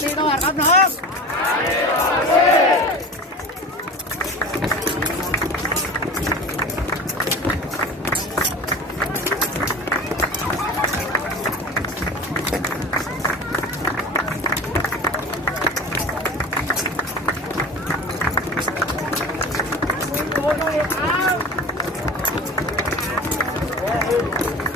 Partidor abnos. Thank you.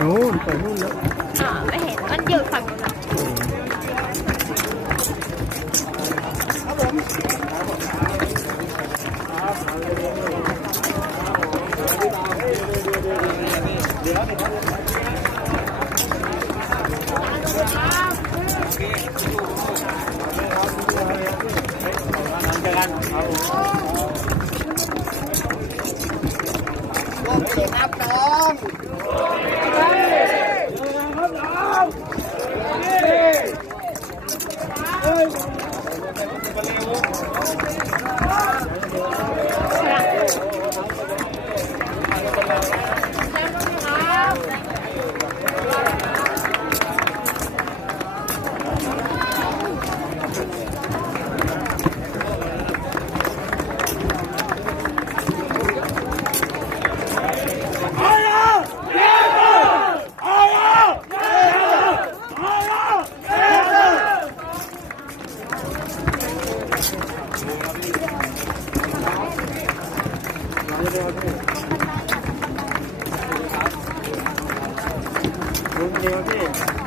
Đúng, phải luôn nữa. À, mẹ hẹn ăn nhiều phần rồi. Thank you. กันร่วมเสียงครับน้องเฮ้ Thank you.